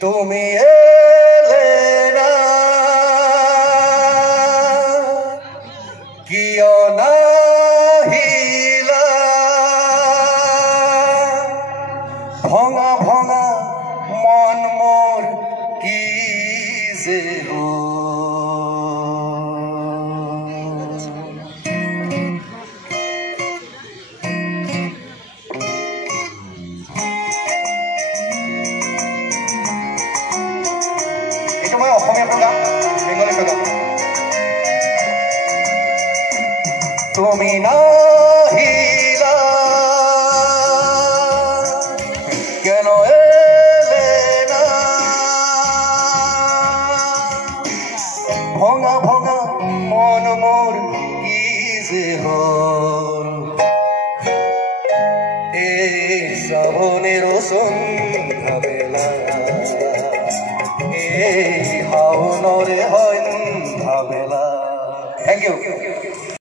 তুমি এলে না কিয় নাহিলা ভঙা ভঙা মন মোৰ কি যে মই অসমীয়াটো গাম বেংগলীটো গাম তুমি নাহিলা কেন এলে না ভঙা ভঙা মন মোৰ কি যে হল এই শ্ৰাবণেৰ সন্ধ্যা বেলা এই হাওনৰে সন্ধ্যা বেলা। Thank U.